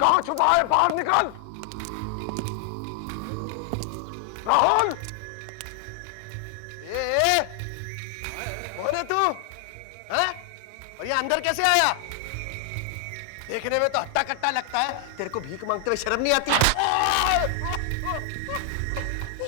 कहां छुपा है? बाहर निकल। राहुल! कौन है तू? हैं? और ये अंदर कैसे आया? देखने में तो हट्टा कट्टा लगता है, तेरे को भीख मांगते हुए शर्म नहीं आती?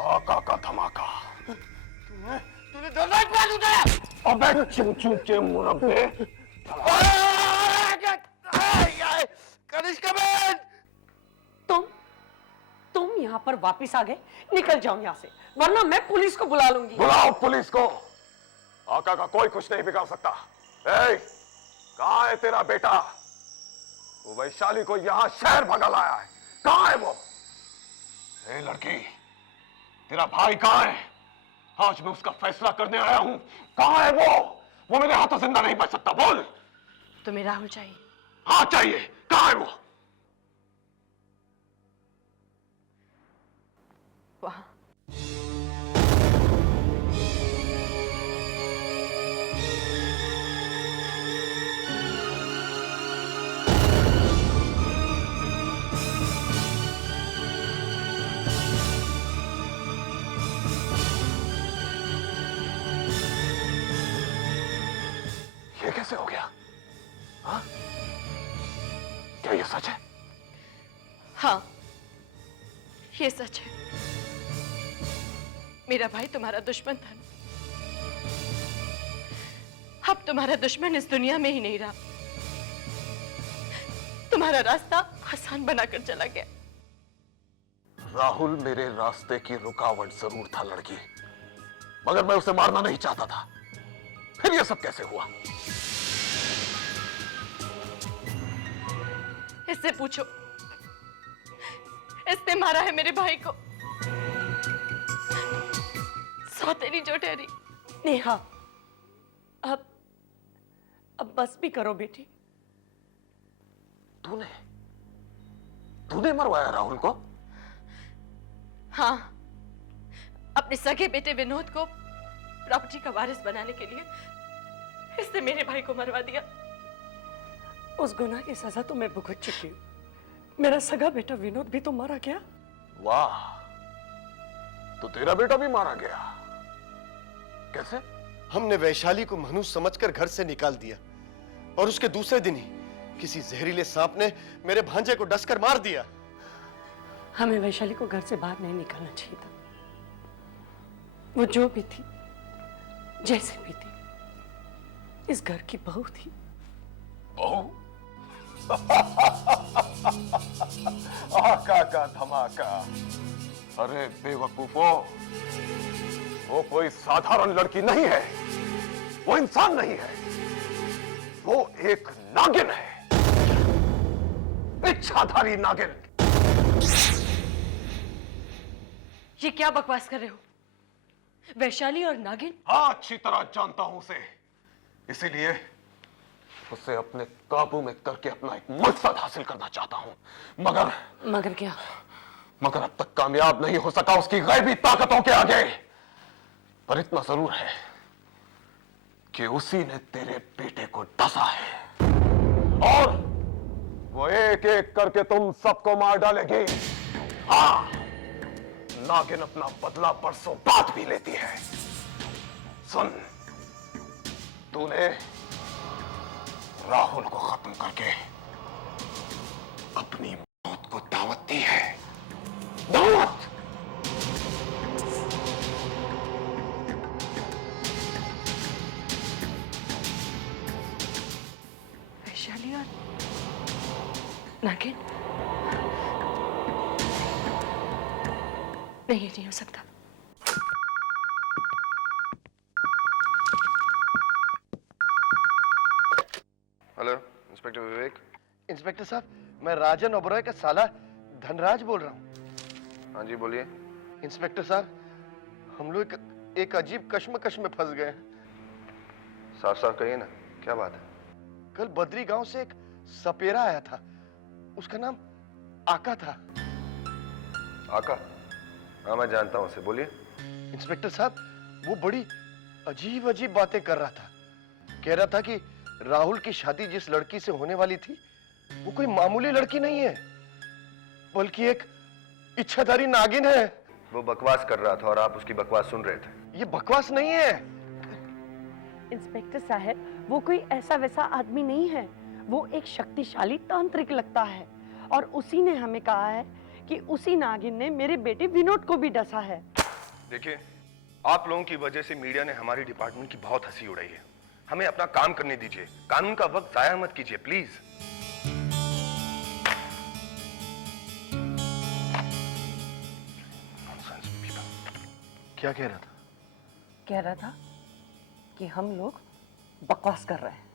आका का धमाका। तूने दरवाजा क्यों उठाया? अबे चूचू के मुरब्बे। कनिष्का बहन! तुम यहाँ पर वापिस आ गए? निकल जाओ यहाँ से, वरना मैं पुलिस को बुला लूंगी। बुलाओ पुलिस को। आका का कोई कुछ नहीं बिगाड़ सकता। कहाँ है तेरा बेटा? वो वैशाली को यहाँ शहर भगा लाया है। कहाँ है वो? लड़की, तेरा भाई कहाँ है? आज मैं उसका फैसला करने आया हूं। कहाँ है वो? वो मेरे हाथों जिंदा नहीं बच सकता। बोल। तुम्हें राहुल चाहिए? हाँ चाहिए। कहाँ है वो? वहां। ये कैसे हो गया? हाँ? क्या ये सच है? हाँ, ये सच है। मेरा भाई तुम्हारा दुश्मन था। अब तुम्हारा दुश्मन इस दुनिया में ही नहीं रहा। तुम्हारा रास्ता आसान बनाकर चला गया। राहुल मेरे रास्ते की रुकावट जरूर था लड़की, मगर मैं उसे मारना नहीं चाहता था। फिर ये सब कैसे हुआ? इससे पूछो, इसने मारा है मेरे भाई को। सौतेली जो ठहरी। नेहा, अब बस भी करो बेटी। तूने मरवाया राहुल को? हाँ, अपने सगे बेटे विनोद को प्रॉपर्टी का वारिस बनाने के लिए इसने मेरे भाई को मरवा दिया। उस गुनाह की सजा तो मैं भुगत चुकी हूँ। मेरा सगा बेटा विनोद भी तो मारा गया। वाह, तो तेरा बेटा भी मारा गया? कैसे? हमने वैशाली को मनुष्य समझकर घर से निकाल दिया और उसके दूसरे दिन ही किसी जहरीले सांप ने मेरे भांजे को डसकर मार दिया। हमें वैशाली को घर से बाहर नहीं निकालना चाहिए था। वो जो भी थी, जैसे भी थी, इस घर की बहू थी। बहू? आका का धमाका। अरे बेवकूफो, वो कोई साधारण लड़की नहीं है, वो इंसान नहीं है, वो एक नागिन है, इच्छाधारी नागिन। ये क्या बकवास कर रहे हो? वैशाली और नागिन? हाँ, अच्छी तरह जानता हूं उसे, इसीलिए उसे अपने काबू में करके अपना एक मकसद हासिल करना चाहता हूं। मगर क्या? मगर अब तक कामयाब नहीं हो सका उसकी गैबी ताकतों के आगे। पर इतना जरूर है कि उसी ने तेरे बेटे को डसा है और वो एक एक करके तुम सबको मार डालेगी। हाँ, नागिन अपना बदला परसों बाद भी लेती है। सुन, तूने राहुल को खत्म करके अपनी मौत को दावत दी है। दावत! वैशाली और नागिन? नहीं, ये नहीं हो सकता। हेलो, इंस्पेक्टर विवेक। इंस्पेक्टर साहब, मैं राजन ओबरॉय का साला धनराज बोल रहा हूँ। हाँ जी, बोलिए। इंस्पेक्टर साहब, हम लोग एक अजीब कश्मकश में फंस गए हैं। साफ साफ कहिए ना, क्या बात है? कल बद्री गांव से एक सपेरा आया था, उसका नाम आका था। आका? हाँ, मैं जानता हूँ उसे, बोलिए। इंस्पेक्टर साहब, वो बड़ी अजीब अजीब बातें कर रहा था। कह रहा था कि राहुल की शादी जिस लड़की से होने वाली थी, वो कोई मामूली लड़की नहीं है, बल्कि एक इच्छाधारी नागिन है। वो बकवास कर रहा था और आप उसकी बकवास सुन रहे थे। ये बकवास नहीं है। इंस्पेक्टर साहब, वो कोई ऐसा वैसा आदमी नहीं है। वो एक शक्तिशाली तांत्रिक लगता है और उसी ने हमें कहा है कि उसी नागिन ने मेरे बेटे विनोद को भी डसा है। देखिए, आप लोगों की वजह से मीडिया ने हमारी डिपार्टमेंट की बहुत हंसी उड़ाई है। हमें अपना काम करने दीजिए, कानून का वक्त जाया मत कीजिए प्लीज। क्या कह रहा था? कह रहा था कि हम लोग बकवास कर रहे हैं।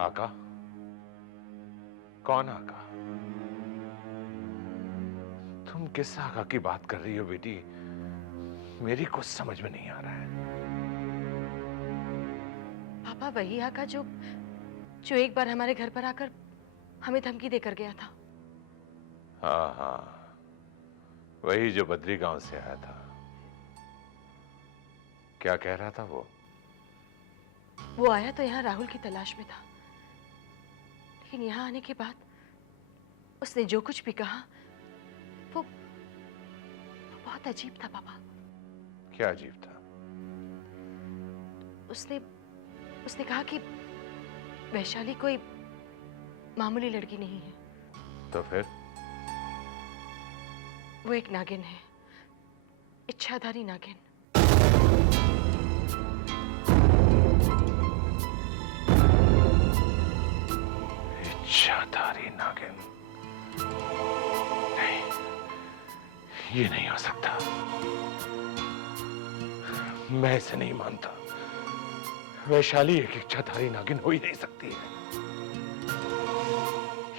आका? कौन आका? तुम किस आका की बात कर रही हो बेटी? मेरी कुछ समझ में नहीं आ रहा है। पापा वही आका जो एक बार हमारे घर पर आकर हमें धमकी देकर गया था। हाँ हाँ, वही जो बद्री गांव से आया था। क्या कह रहा था वो? वो आया तो यहाँ राहुल की तलाश में था, लेकिन यहाँ आने के बाद उसने जो कुछ भी कहा वो बहुत अजीब था पापा। क्या अजीब था? उसने कहा कि वैशाली कोई मामूली लड़की नहीं है। तो फिर? वो एक नागिन है, इच्छाधारी नागिन। इच्छाधारी नागिन? नहीं, ये नहीं हो सकता। मैं इसे नहीं मानता। वैशाली एक इच्छाधारी नागिन हो ही नहीं सकती है।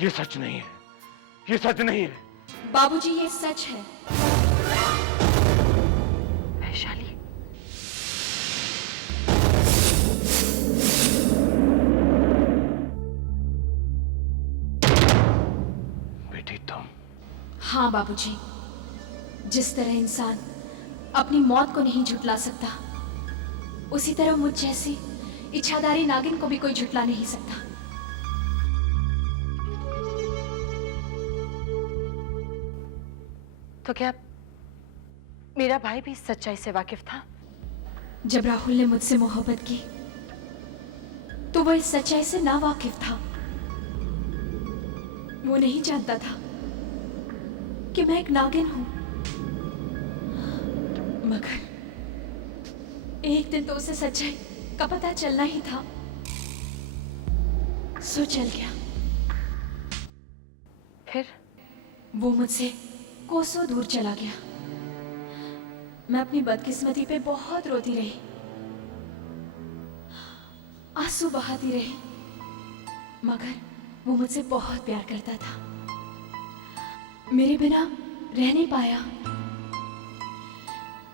ये सच नहीं है, ये सच नहीं है। बाबूजी, ये सच है। वैशाली? बेटी तुम? हाँ बाबूजी, जिस तरह इंसान अपनी मौत को नहीं झुटला सकता, उसी तरह मुझ जैसी इच्छाधारी नागिन को भी कोई झुटला नहीं सकता। तो क्या मेरा भाई भी इस सच्चाई से वाकिफ था? जब राहुल ने मुझसे मोहब्बत की तो वो इस सच्चाई से ना वाकिफ था। वो नहीं जानता था कि मैं एक नागिन हूं। मगर एक दिन तो उसे सच्चाई का पता चलना ही था, सो चल गया। फिर? वो मुझसे कोसों दूर चला गया। मैं अपनी बदकिस्मती पे बहुत रोती रही, आंसू बहाती रही, मगर वो मुझसे बहुत प्यार करता था। मेरे बिना रह नहीं पाया।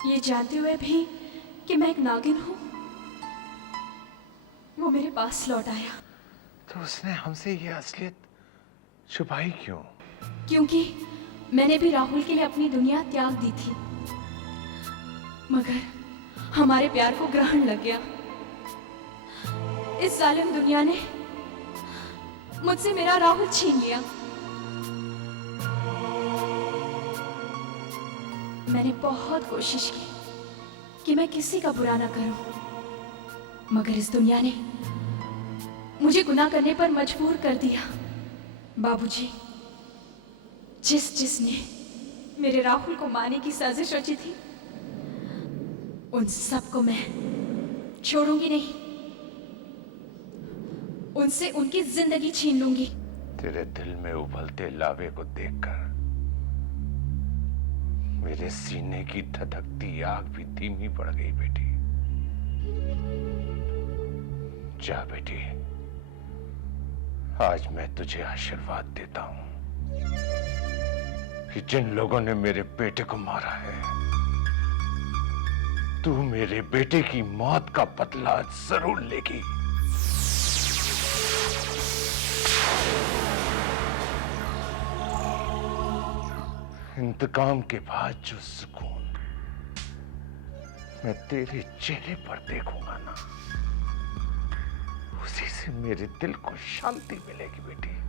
ये जानते हुए भी कि मैं एक नागिन हूं, वो मेरे पास लौट आया। तो उसने हमसे ये असलियत छुपाई क्यों? क्योंकि मैंने भी राहुल के लिए अपनी दुनिया त्याग दी थी, मगर हमारे प्यार को ग्रहण लग गया। इस जालिम दुनिया ने मुझसे मेरा राहुल छीन लिया। मैंने बहुत कोशिश की कि मैं किसी का बुरा ना करूं, मगर इस दुनिया ने मुझे गुनाह करने पर मजबूर कर दिया। बाबूजी, जिसने मेरे राहुल को मारने की साजिश रची थी, उन सबको मैं छोड़ूंगी नहीं। उनसे उनकी जिंदगी छीन लूंगी। तेरे दिल में उबलते लावे को देखकर मेरे सीने की धधकती आग भी धीमी पड़ गई बेटी। जा बेटी, आज मैं तुझे आशीर्वाद देता हूं कि जिन लोगों ने मेरे बेटे को मारा है, तू मेरे बेटे की मौत का बदला जरूर लेगी। इंतकाम के बाद जो सुकून मैं तेरे चेहरे पर देखूंगा ना, उसी से मेरे दिल को शांति मिलेगी बेटी।